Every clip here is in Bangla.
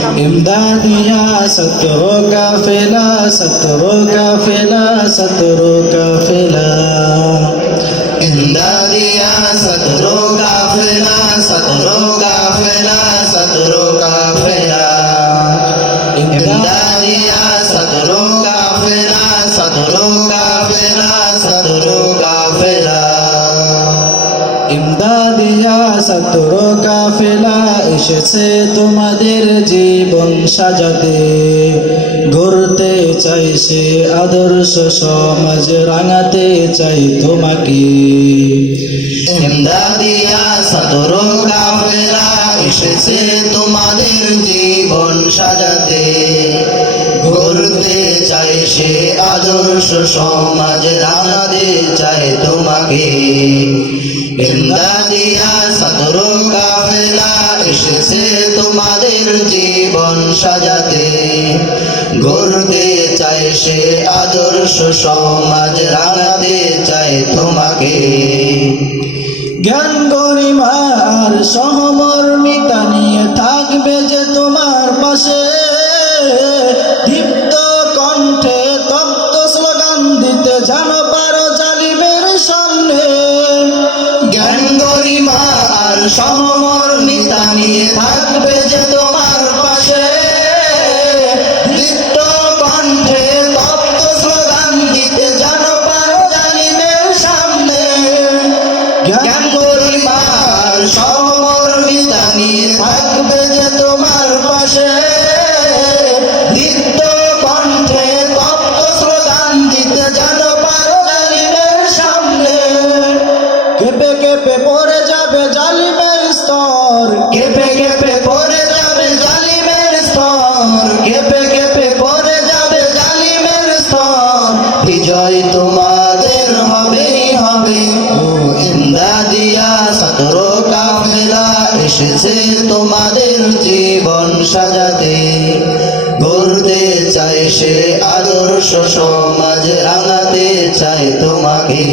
इमदादिया सत्रों का फिला, सत्रों का फिला, सत्रों का फिला। इमदादिया सत्रों का फिला, सत्रों का फिला, सत्रों का फिला। इमदादिया सत्रों का फिला, सत्रों का फिला, सत्रों का फिला। ইমদাদিয়া সত্রো কাফেলা এসেছে তোমাদের জীবন সাজাতে, গড়তে চাই সে আদর্শ সমাজ, রাঙাতে চাই তোমাকে। ইমদাদিয়া সত্রো কাফেলা এসেছে তোমাদের জীবন সাজাতে, গড়তে চাই সে আদর্শ সমাজ, রাঙাতে চাই তোমাকে। ইমদাদিয়া সত্রো কাফেলা এসেছে তোমাদের জীবন সাজাতে, গড়তে চাই সে আদর্শ সমাজ, রাঙাতে চাই তোমাকে। জ্ঞান গরিমা আর সহমর্মিতা নিয়ে থাকবে যে তোমার পাশে, দীপ্ত কণ্ঠে তপ্ত স্লোগান দিতে জানো পারো জালিমের সামনে। জ্ঞান গরিমা আর সমমর্মিতা নিয়ে থাকবে যে তোমার পাশে, দীপ্ত কণ্ঠে তপ্ত স্লোগান দিতে জানো পারো জালিমের সামনে। জ্ঞান গরিমা আর সমমর্মিতা নিয়ে থাকবে যে তোমার পাশে, দীপ্ত কণ্ঠে তপ্ত স্লোগান দিতে জানো পারো জালিমের সামনে। কেঁপে কেঁপে পড়ে যাবে জালিমের স্তর, কেঁপে কেঁপে পড়ে যাবে জালিমের স্তর, কেঁপে কেঁপে পড়ে যাবে জালিমের স্তর। বিজয় তোমাদের হবেই হবে। ও ইমদাদিয়া সত্রো কাফেলা এসেছে তোমাদের জীবন সাজাতে, গড়তে চাই সে আদর্শ সমাজ, রাঙাতে চাই তোমাকে।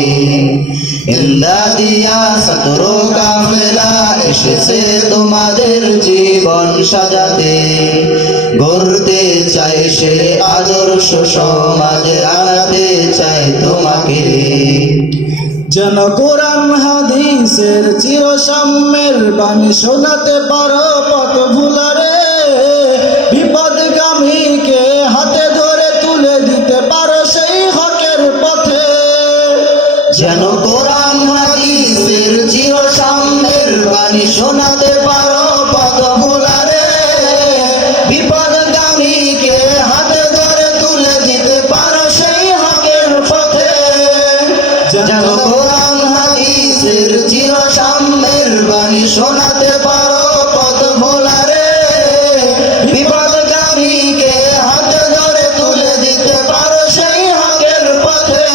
ইমদাদিয়া সত্রো কাফেলা এসেছে তোমাদের জীবন সাজাতে, গড়তে চাই সে আদর্শ সমাজ, রাঙাতে চাই তোমাকে। যেন কোরআন হাদিসের চিরসাম্যের বাণী শোনাতে পারো পথ ভুলারে, বিপদগামীকে হাতে ধরে তুলে দিতে পারো সেই হকের পথে। যেন কোরআন হাদিসের চিরসাম্যের বাণী শোনাতে পারো পথ ভুলারে, বিপদগামীকে হাতে ধরে তুলে দিতে পারো সেই হকের পথে। যেন কোরআন হাদিসের চিরসাম্যের বাণী শোনাতে পারো পথ ভোলারে, বিপদগামীকে হাতে ধরে তুলে দিতে পারো সেই হকের পথে।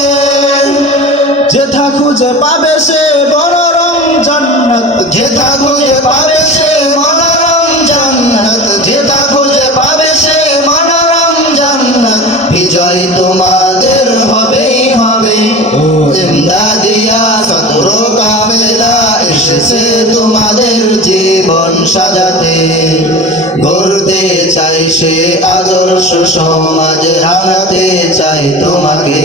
যেথা খুঁজে পাবে সে মনোরম জান্নাত, যেথা খুঁজে পাবে সে মনোরম জান্নাত, যেথা খুঁজে পাবে সে মনোরম জান্নাত। বিজয় তোমাদের হবেই হবে। ও ইমদাদিয়া সত্রো কাফেলা এসেছে তোমাদের জীবন সাজাতে, গড়তে চাই সে আদর্শ সমাজ, রাঙাতে চাই তোমাকে।